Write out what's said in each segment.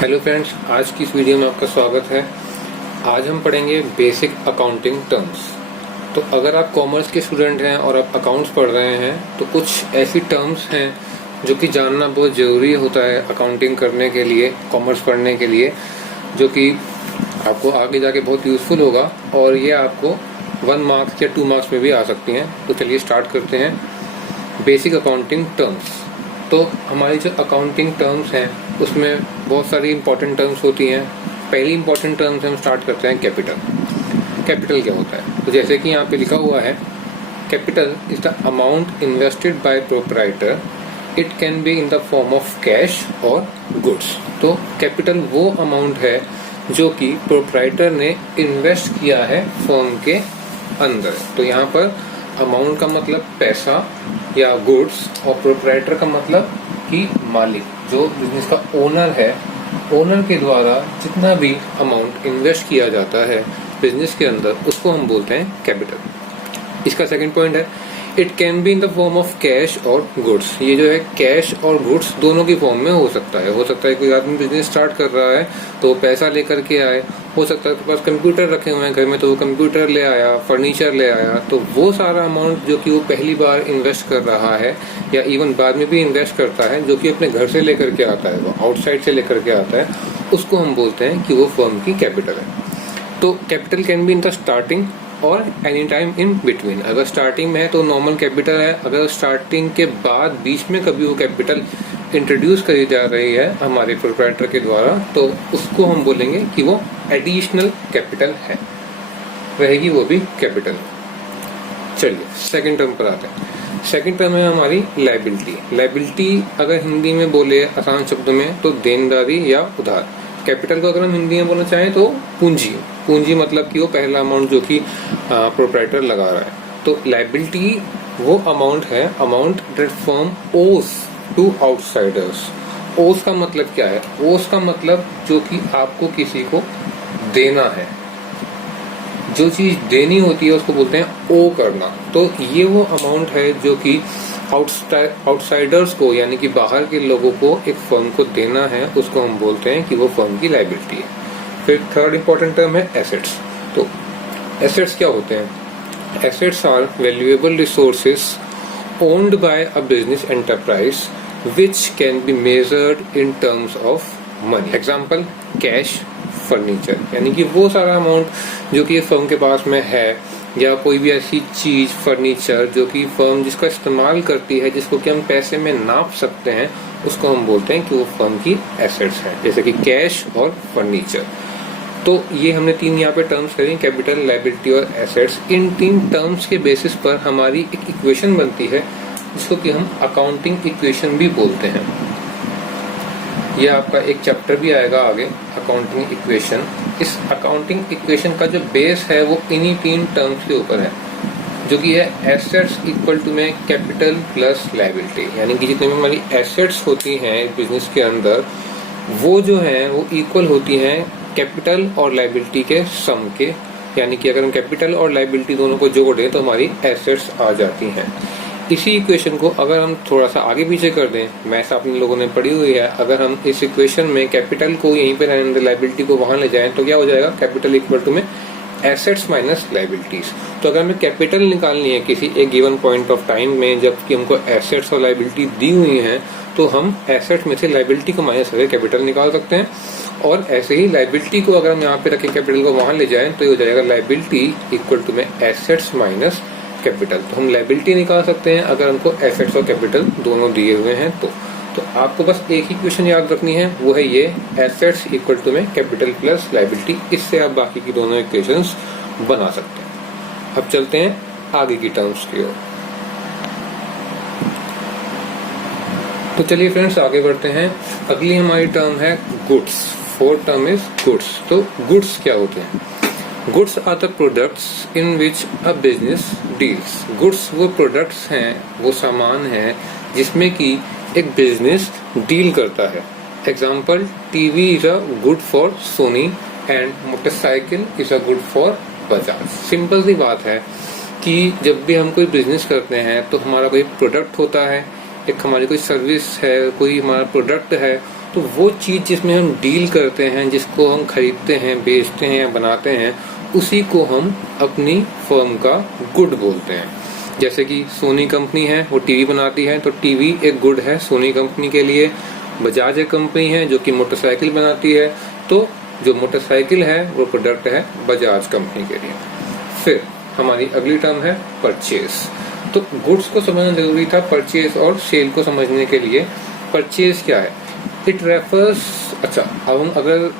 Hello friends, आज की इस वीडियो में आपका स्वागत है। आज हम पढ़ेंगे बेसिक अकाउंटिंग टर्म्स। तो अगर आप कॉमर्स के स्टूडेंट हैं और आप अकाउंट्स पढ़ रहे हैं तो कुछ ऐसी टर्म्स हैं जो कि जानना बहुत ज़रूरी होता है अकाउंटिंग करने के लिए, कॉमर्स पढ़ने के लिए, जो कि आपको आगे जाके बहुत यूज़फुल होगा और ये आपको 1 मार्क्स या 2 मार्क्स में भी आ सकती हैं। तो चलिए स्टार्ट करते हैं। Basic accounting terms. तो हमारी जो अकाउंटिंग टर्म्स हैं उसमें बहुत सारी इंपॉर्टेंट टर्म्स होती हैं। पहली इंपॉर्टेंट टर्म्स हम स्टार्ट करते हैं कैपिटल। कैपिटल क्या होता है? तो जैसे कि यहाँ पे लिखा हुआ है, capital is the amount invested bye proprietor. It can be in the form of cash और गुड्स। तो कैपिटल वो अमाउंट है जो कि प्रोप्राइटर ने इन्वेस्ट किया है फर्म के अंदर। तो यहाँ पर अमाउंट का मतलब पैसा या गुड्स और प्रोप्राइटर का मतलब कि मालिक, जो बिजनेस का ओनर है, ओनर के द्वारा जितना भी अमाउंट इन्वेस्ट किया जाता है बिजनेस के अंदर उसको हम बोलते हैं कैपिटल। इसका सेकंड पॉइंट है, it can be in the form of cash और गुड्स। ये जो है कैश और गुड्स दोनों की फॉर्म में हो सकता है। हो सकता है कोई आदमी बिजनेस स्टार्ट कर रहा है तो पैसा लेकर के आए, हो सकता है उसके पास कंप्यूटर रखे हुए हैं घर में तो वो कंप्यूटर ले आया, फर्नीचर ले आया। तो वो सारा अमाउंट जो कि वो पहली बार इन्वेस्ट कर रहा है या इवन बाद में भी इन्वेस्ट करता है, जो कि अपने घर से लेकर के आता है, वो आउटसाइड से लेकर के आता है, उसको हम बोलते हैं कि वो फर्म की कैपिटल है। तो capital can be in the starting और एनी टाइम इन बिटवीन। अगर स्टार्टिंग में है तो नॉर्मल कैपिटल है। अगर स्टार्टिंग के बाद बीच में कभी वो कैपिटल इंट्रोड्यूस करी जा रही है हमारे प्रोप्राइटर के द्वारा, तो उसको हम बोलेंगे कि वो एडिशनल कैपिटल है, रहेगी वो भी कैपिटल। चलिए सेकंड टर्म पर आते हैं। सेकंड टर्म है हमारी लायबिलिटी। लायबिलिटी अगर हिंदी में बोले आसान शब्दों में तो देनदारी या उधार। कैपिटल को अगर हम हिंदी में बोलना चाहें तो पूंजी। पूंजी मतलब कि वो पहला अमाउंट जो कि प्रोप्राइटर लगा रहा है। तो लायबिलिटी वो अमाउंट है, अमाउंट दैट फर्म ओस टू आउटसाइडर्स। ओस का मतलब क्या है? ओस का मतलब जो कि आपको किसी को देना है, जो चीज देनी होती है उसको बोलते हैं ओ करना। तो ये वो अमाउंट है जो कि आउटसाइडर्स को यानी कि बाहर के लोगों को एक फर्म को देना है, उसको हम बोलते हैं कि वो फर्म की लायबिलिटी है। फिर थर्ड इंपॉर्टेंट टर्म है एसेट्स। तो एसेट्स क्या होते हैं? Assets are valuable resources owned by a business enterprise which can be measured in terms of money. Example cash, furniture, यानी कि वो सारा अमाउंट जो कि फर्म के पास में है, या कोई भी ऐसी चीज फर्नीचर जो कि फर्म जिसका इस्तेमाल करती है, जिसको कि हम पैसे में नाप सकते हैं, उसको हम बोलते हैं कि वो फर्म की एसेट्स है, जैसे कि कैश और फर्नीचर। तो ये हमने 3 यहाँ पे टर्म्स करी, कैपिटल, लायबिलिटी और एसेट्स। इन 3 टर्म्स के बेसिस पर हमारी एक इक्वेशन बनती है जिसको कि हम अकाउंटिंग इक्वेशन भी बोलते हैं। ये आपका एक चैप्टर भी आएगा आगे, अकाउंटिंग इक्वेशन। इस अकाउंटिंग इक्वेशन का जो बेस है वो इन्हीं 3 टर्म्स के ऊपर है, जो कि है एसेट्स इक्वल टू में कैपिटल प्लस लायबिलिटी। यानी कि जितनी भी हमारी एसेट्स होती हैं बिजनेस के अंदर, वो जो है वो इक्वल होती हैं कैपिटल और लायबिलिटी के सम के। यानी कि अगर हम कैपिटल और लायबिलिटी दोनों को जोड़ दें तो हमारी एसेट्स आ जाती हैं। इसी इक्वेशन को अगर हम थोड़ा सा आगे पीछे कर दें, मैथ्स आप लोगों ने पढ़ी हुई है, अगर हम इस इक्वेशन में कैपिटल को यहीं पे रहने दें, लायबिलिटी को वहां ले जाएं, तो क्या हो जाएगा? कैपिटल इक्वल टू में एसेट्स माइनस लायबिलिटीज। तो अगर हमें कैपिटल निकालनी है किसी एक गिवन पॉइंट ऑफ टाइम में, जबकि हमको एसेट्स और लायबिलिटी दी हुई है, तो हम एसेट्स में से लायबिलिटी को माइनस करके कैपिटल निकाल सकते हैं। और ऐसे ही लायबिलिटी को अगर हम यहाँ पे रखें, कैपिटल को वहां ले जाएं, तो ये हो जाएगा लायबिलिटी इक्वल टू में एसेट्स माइनस कैपिटल। तो हम लायबिलिटी निकाल सकते हैं अगर हमको एसेट्स और कैपिटल दोनों दिए हुए हैं। तो आपको बस एक ही इक्वेशन याद रखनी है, वो है ये एसेट्स इक्वल टू में कैपिटल प्लस लायबिलिटी। इससे आप बाकी की दोनों इक्वेशंस बना सकते हैं। अब चलते हैं आगे की टर्म्स की ओर। तो चलिए फ्रेंड्स आगे बढ़ते हैं। अगली हमारी टर्म है goods. Fourth term is goods. तो गुड्स क्या होते हैं? Goods are the products in which a business deals. Goods वो प्रोडक्ट्स हैं, वो सामान है जिसमें कि एक बिजनेस डील करता है। Example, TV is a good for Sony and motorcycle is a good for Bajaj. Simple सी बात है कि जब भी हम कोई बिजनेस करते हैं तो हमारा कोई प्रोडक्ट होता है, एक हमारी कोई सर्विस है, कोई हमारा प्रोडक्ट है, तो वो चीज जिसमें हम डील करते हैं, जिसको हम खरीदते हैं, बेचते हैं या बनाते हैं, उसी को हम अपनी फर्म का गुड बोलते हैं। जैसे कि सोनी कंपनी है, वो टीवी बनाती है, तो टीवी एक गुड है सोनी कंपनी के लिए। बजाज एक कंपनी है जो कि मोटरसाइकिल बनाती है, तो जो मोटरसाइकिल है वो प्रोडक्ट है बजाज कंपनी के लिए। फिर हमारी अगली टर्म है परचेज। तो गुड्स को समझना जरूरी था परचेज और सेल को समझने के लिए। परचेज क्या है? इट रेफर्स, अच्छा अब हम अगर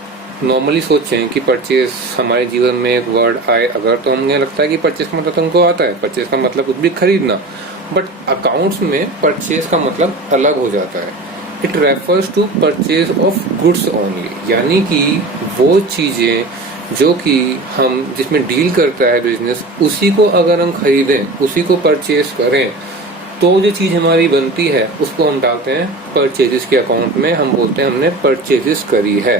नॉर्मली सोचें कि परचेज हमारे जीवन में एक वर्ड आए अगर, तो हमें लगता है कि परचेज का मतलब तुमको आता है, परचेज का मतलब कुछ भी खरीदना। बट अकाउंट्स में परचेज का मतलब अलग हो जाता है। It refers to purchase of goods only, यानी कि वो चीजें जो कि हम जिसमें डील करता है बिजनेस, उसी को अगर हम खरीदें, उसी को परचेज करें, तो जो चीज हमारी बनती है उसको हम डालते हैं परचेजेस के अकाउंट में। हम बोलते हैं हमने परचेजेस करी है।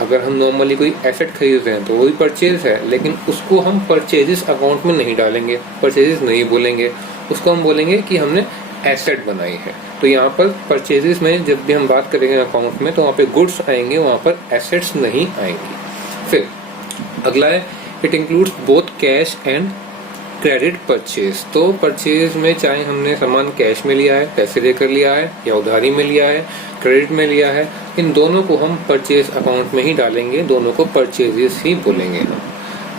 अगर हम नॉर्मली कोई एसेट खरीद रहे हैं तो वो भी परचेज है, लेकिन उसको हम परचेजेस अकाउंट में नहीं डालेंगे, परचेजेस नहीं बोलेंगे, उसको हम बोलेंगे कि हमने एसेट बनाई है। तो यहाँ पर परचेजेस में जब भी हम बात करेंगे अकाउंट में, तो वहाँ पे गुड्स आएंगे, वहाँ पर एसेट्स नहीं आएंगी। फिर अगला है it includes both cash and credit purchase. तो परचेज में चाहे हमने सामान कैश में लिया है, पैसे देकर लिया है, या उधारी में लिया है, क्रेडिट में लिया है, इन दोनों को हम परचेज अकाउंट में ही डालेंगे, दोनों को परचेजेस ही बोलेंगे हम।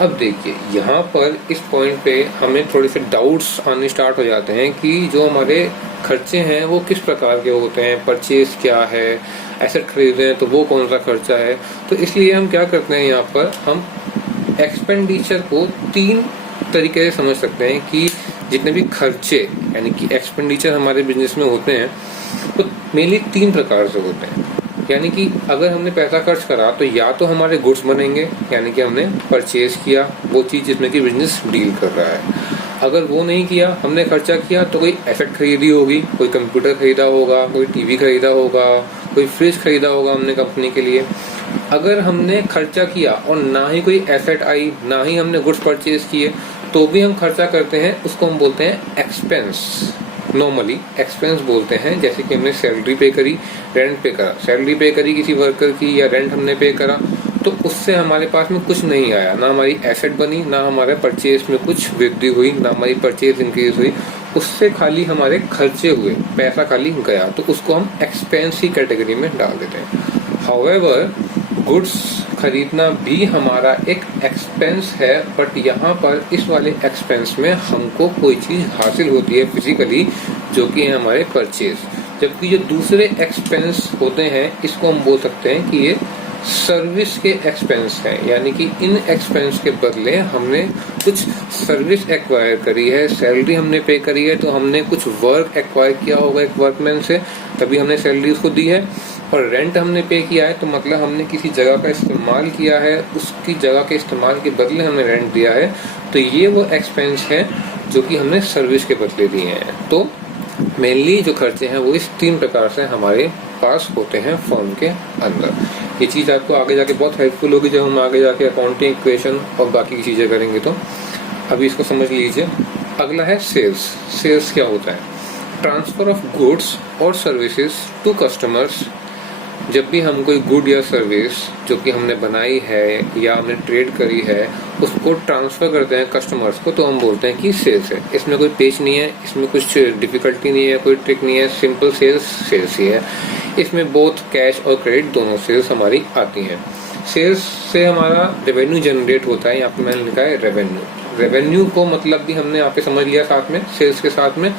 अब देखिए यहाँ पर इस पॉइंट पे हमें थोड़े से डाउट्स आने स्टार्ट हो जाते हैं कि जो हमारे खर्चे हैं वो किस प्रकार के होते हैं, परचेज क्या है, एसेट खरीद रहे हैं तो वो कौन सा खर्चा है। तो इसलिए हम क्या करते हैं, यहाँ पर हम एक्सपेंडिचर को 3 तरीके से समझ सकते हैं कि जितने भी खर्चे यानी कि एक्सपेंडिचर हमारे बिजनेस में होते हैं तो मेनली 3 प्रकार से होते हैं। यानी कि अगर हमने पैसा खर्च करा तो या तो हमारे गुड्स बनेंगे, यानी कि हमने परचेज किया वो चीज जिसमें कि बिजनेस डील कर रहा है। अगर वो नहीं किया, हमने खर्चा किया, तो कोई एसेट खरीदी होगी, कोई कंप्यूटर खरीदा होगा, कोई टीवी खरीदा होगा, कोई फ्रिज खरीदा होगा हमने कंपनी के लिए। अगर हमने खर्चा किया और ना ही कोई एसेट आई, ना ही हमने गुड्स परचेज किए, तो भी हम खर्चा करते हैं, उसको हम बोलते हैं एक्सपेंस। नॉर्मली एक्सपेंस बोलते हैं। जैसे कि हमने सैलरी पे करी, रेंट पे करा, सैलरी पे करी किसी वर्कर की या रेंट हमने पे करा, तो उससे हमारे पास में कुछ नहीं आया, ना हमारी एसेट बनी, ना हमारे परचेज में कुछ वृद्धि हुई, ना हमारी परचेज इंक्रीज हुई, उससे खाली हमारे खर्चे हुए, पैसा खाली गया, तो उसको हम एक्सपेंस ही कैटेगरी में डाल देते हैं। हाउएवर गुड्स खरीदना भी हमारा एक एक्सपेंस है, बट यहाँ पर इस वाले एक्सपेंस में हमको कोई चीज हासिल होती है फिजिकली, जो कि है हमारे परचेज। जबकि जो दूसरे एक्सपेंस होते हैं इसको हम बोल सकते हैं कि ये सर्विस के एक्सपेंस है, यानी कि इन एक्सपेंस के बदले हमने कुछ सर्विस एक्वायर करी है, सैलरी हमने पे करी है, तो हमने कुछ वर्क एक्वायर किया होगा एक वर्कमैन से, तभी हमने सैलरी उसको दी है। और रेंट हमने पे किया है, तो मतलब हमने किसी जगह का इस्तेमाल किया है, उसकी जगह के इस्तेमाल के बदले हमने रेंट दिया है, तो ये वो एक्सपेंस है जो कि हमने सर्विस के बदले दिए हैं। तो मेनली जो खर्चे हैं वो इस 3 प्रकार से हमारे पास होते हैं फर्म के अंदर। ये चीज आपको आगे जाके बहुत हेल्पफुल होगी जब हम आगे जाके अकाउंटिंग, इक्वेशन और बाकी की चीजें करेंगे। तो अभी इसको समझ लीजिए। अगला है सेल्स। सेल्स क्या होता है? ट्रांसफर ऑफ गुड्स और सर्विसेज टू कस्टमर्स। जब भी हम कोई गुड या सर्विस जो कि हमने बनाई है या हमने ट्रेड करी है उसको ट्रांसफर करते हैं कस्टमर्स को, तो हम बोलते हैं कि सेल्स है। इसमें कोई पेच नहीं है, इसमें कुछ डिफिकल्टी नहीं है, कोई ट्रिक नहीं है, सिंपल सेल्स ही है। इसमें बोथ कैश और क्रेडिट दोनों सेल्स हमारी आती हैं। सेल्स से हमारा रेवेन्यू जनरेट होता है। यहाँ पे मैंने लिखा है रेवेन्यू। रेवेन्यू को मतलब भी हमने यहाँ पे समझ लिया साथ में, सेल्स के साथ में,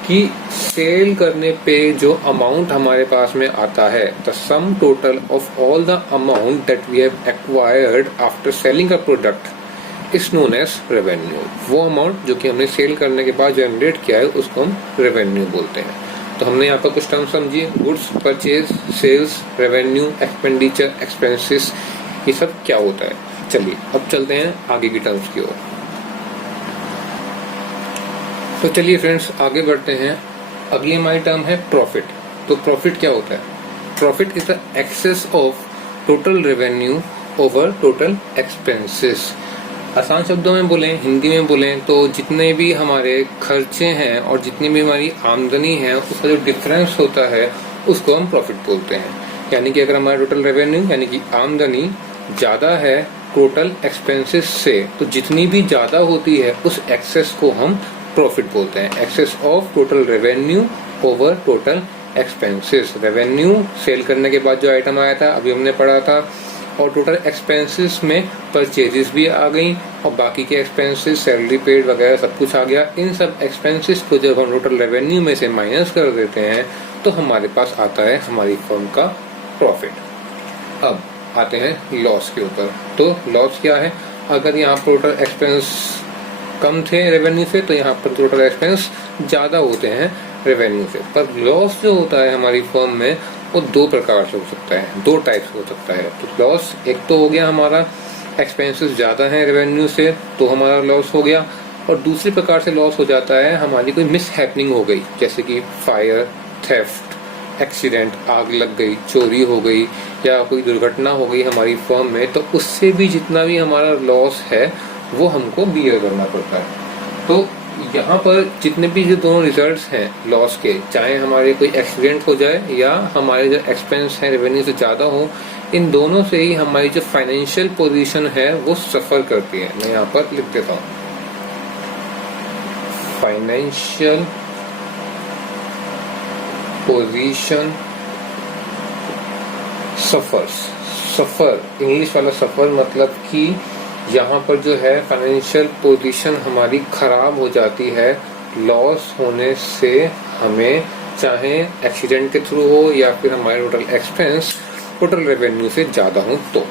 कि सेल करने पे जो अमाउंट हमारे पास में आता है, the sum total of all the amount that we have acquired after selling a product is known as revenue. वो अमाउंट जो कि हमने सेल करने के बाद जनरेट किया है उसको हम रेवेन्यू बोलते हैं। तो हमने यहाँ पर कुछ टर्म समझिए, goods, purchase, sales, revenue, expenditure, expenses, ये सब क्या होता है। चलिए अब चलते हैं आगे की टर्म्स की ओर। तो चलिए फ्रेंड्स आगे बढ़ते हैं। अगली हमारी टर्म है प्रॉफिट। तो प्रॉफिट क्या होता है? Profit is the excess of total revenue over total expenses. आसान शब्दों में बोलें, हिंदी में बोलें तो जितने भी हमारे खर्चे हैं और जितनी भी हमारी आमदनी है उसका जो डिफरेंस होता है उसको हम प्रॉफिट बोलते हैं। यानी कि अगर हमारा टोटल रेवेन्यू यानी कि आमदनी ज्यादा है टोटल एक्सपेंसेस से, तो जितनी भी ज्यादा होती है उस एक्सेस को हम प्रॉफिट बोलते हैं। Excess of total revenue over total expenses. Revenue sale करने के बाद जो आइटम आया था अभी हमने पढ़ा था, और टोटल एक्सपेंसेस में परचेजेस भी आ गई और बाकी के एक्सपेंसेस सैलरी पेड वगैरह सब कुछ आ गया। इन सब एक्सपेंसेस को जब हम टोटल रेवेन्यू में से माइनस कर देते हैं तो हमारे पास आता है हमारी फर्म का प्रॉफिट। अब आते हैं लॉस के ऊपर। तो लॉस क्या है? अगर यहाँ टोटल एक्सपेंस कम थे रेवेन्यू से तो यहाँ पर टोटल एक्सपेंस ज्यादा होते हैं रेवेन्यू से। पर लॉस जो होता है हमारी फर्म में वो दो प्रकार से हो सकता है, दो टाइप्स हो सकता है। तो लॉस एक तो हो गया हमारा एक्सपेंसेस ज्यादा है रेवेन्यू से तो हमारा लॉस हो गया, और दूसरी प्रकार से लॉस हो जाता है हमारी कोई मिस हैपनिंग हो गई, जैसे कि फायर, थेफ्ट, एक्सीडेंट, आग लग गई, चोरी हो गई या कोई दुर्घटना हो गई हमारी फर्म में, तो उससे भी जितना भी हमारा लॉस है वो हमको बियर करना पड़ता है। तो यहाँ पर जितने भी जो दोनों रिजल्ट्स हैं लॉस के, चाहे हमारे कोई एक्सीडेंट हो जाए या हमारे जो एक्सपेंस है रेवेन्यू से ज्यादा हो, इन दोनों से ही हमारी जो फाइनेंशियल पोजीशन है वो सफर करती है। मैं यहाँ पर लिख देता हूँ, फाइनेंशियल पोजीशन सफर्स। सफर, इंग्लिश वाला सफर मतलब कि यहाँ पर जो है फाइनेंशियल पोजीशन हमारी खराब हो जाती है लॉस होने से, हमें चाहे एक्सीडेंट के थ्रू हो या फिर हमारे टोटल एक्सपेंस टोटल रेवेन्यू से ज्यादा हो। तो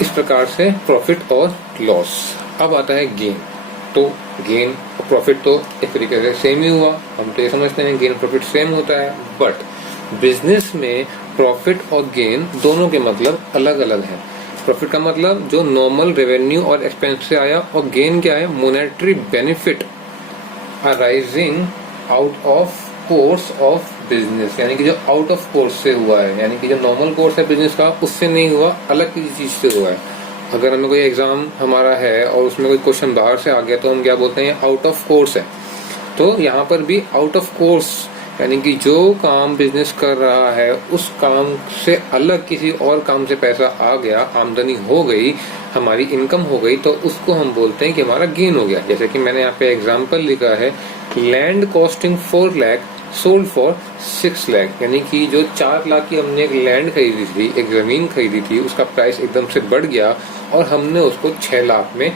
इस प्रकार से प्रॉफिट और लॉस। अब आता है गेन। तो गेन और प्रॉफिट तो एक तरीके से सेम ही हुआ, हम तो ये समझते हैं गेन प्रॉफिट सेम होता है, बट बिजनेस में प्रॉफिट और गेन दोनों के मतलब अलग अलग हैं। प्रॉफिट का मतलब जो नॉर्मल रेवेन्यू और एक्सपेंस से आया, और गेन क्या है? Monetary benefit arising out of course of business, यानी कि जो आउट ऑफ कोर्स से हुआ है, यानी कि जो नॉर्मल कोर्स है बिजनेस का उससे नहीं हुआ, अलग किसी चीज से हुआ है। अगर हमें कोई एग्जाम हमारा है और उसमें कोई क्वेश्चन बाहर से आ गया तो हम क्या बोलते हैं? आउट ऑफ कोर्स है। तो यहाँ पर भी आउट ऑफ कोर्स यानी कि जो काम बिजनेस कर रहा है उस काम से अलग किसी और काम से पैसा आ गया, आमदनी हो गई, हमारी इनकम हो गई, तो उसको हम बोलते हैं कि हमारा गेन हो गया। जैसे कि मैंने यहाँ पे एग्जांपल लिखा है, land costing 4 lakh sold for 6 lakh, यानी कि जो 4 लाख की हमने एक लैंड खरीदी थी, एक जमीन खरीदी थी, उसका प्राइस एकदम से बढ़ गया और हमने उसको 6 लाख में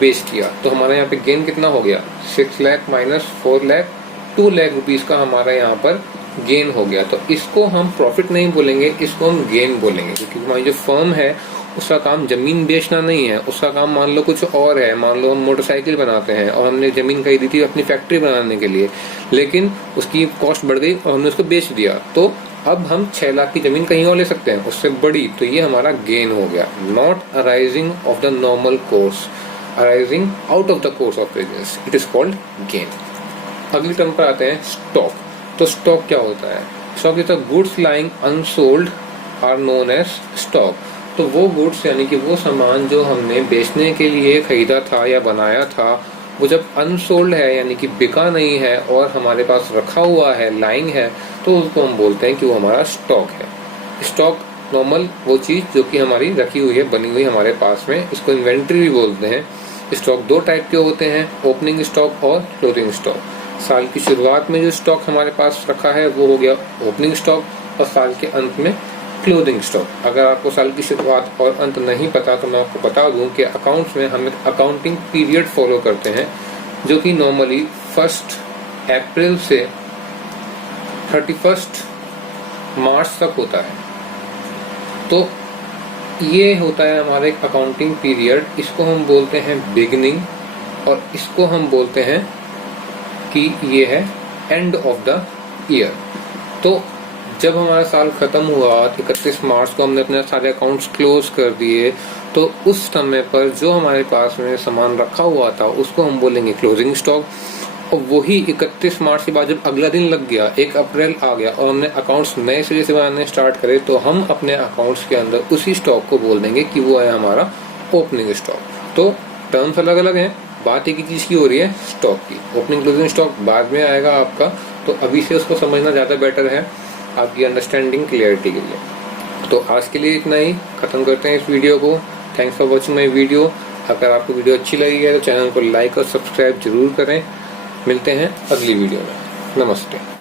बेच दिया। तो हमारा यहाँ पे गेन कितना हो गया? 6 लाख माइनस 4 लाख, 2 लाख रुपीज का हमारा यहाँ पर गेन हो गया। तो इसको हम प्रॉफिट नहीं बोलेंगे, इसको हम गेन बोलेंगे, क्योंकि हमारी जो फर्म है उसका काम जमीन बेचना नहीं है, उसका काम मान लो कुछ और है। मान लो हम मोटरसाइकिल बनाते हैं और हमने जमीन खरीदी थी अपनी फैक्ट्री बनाने के लिए, लेकिन उसकी कॉस्ट बढ़ गई और हमने उसको बेच दिया, तो अब हम 6 लाख की जमीन कहीं और ले सकते हैं उससे बड़ी, तो ये हमारा गेन हो गया। Not arising of the normal course, arising out of the course of business, it is called gain. अगली टर्म पर आते हैं स्टॉक। तो स्टॉक क्या होता है? Stock is the goods lying unsold are known as stock. तो वो गुड्स यानी कि वो सामान जो हमने बेचने के लिए खरीदा था या बनाया था, वो जब अनसोल्ड है यानी कि बिका नहीं है और हमारे पास रखा हुआ है, लाइंग है, तो उसको हम बोलते हैं कि वो हमारा स्टॉक है। स्टॉक नॉर्मल वो चीज जो कि हमारी रखी हुई है, बनी हुई हमारे पास में, इसको इन्वेंट्री भी बोलते हैं। स्टॉक 2 टाइप के होते हैं, ओपनिंग स्टॉक और क्लोजिंग स्टॉक। साल की शुरुआत में जो स्टॉक हमारे पास रखा है वो हो गया ओपनिंग स्टॉक, और साल के अंत में क्लोजिंग स्टॉक। अगर आपको साल की शुरुआत और अंत नहीं पता तो मैं आपको बता दूं कि अकाउंट्स में हम एक अकाउंटिंग पीरियड फॉलो करते हैं जो कि नॉर्मली 1 अप्रैल से 31 मार्च तक होता है। तो ये होता है हमारा एक अकाउंटिंग पीरियड, इसको हम बोलते हैं बिगिनिंग और इसको हम बोलते हैं कि ये है एंड ऑफ द ईयर। तो जब हमारा साल खत्म हुआ 31 मार्च को हमने अपने सारे अकाउंट्स क्लोज कर दिए, तो उस समय पर जो हमारे पास में सामान रखा हुआ था उसको हम बोलेंगे क्लोजिंग स्टॉक। और वही 31 मार्च के बाद जब अगला दिन लग गया, 1 अप्रैल आ गया और हमने अकाउंट्स नए सिरे से बनाने स्टार्ट करे, तो हम अपने अकाउंट्स के अंदर उसी स्टॉक को बोल देंगे कि वो है हमारा ओपनिंग स्टॉक। तो टर्म्स अलग अलग हैं, बात एक ही चीज की हो रही है, स्टॉक की। ओपनिंग क्लोजिंग स्टॉक बाद में आएगा आपका, तो अभी से उसको समझना ज्यादा बेटर है। आपकी अंडरस्टैंडिंग क्लियरिटी के लिए। तो आज के लिए इतना ही, खत्म करते हैं इस वीडियो को। Thanks for watching my video. अगर आपको वीडियो अच्छी लगी है तो चैनल को लाइक और सब्सक्राइब जरूर करें। मिलते हैं अगली वीडियो में। नमस्ते।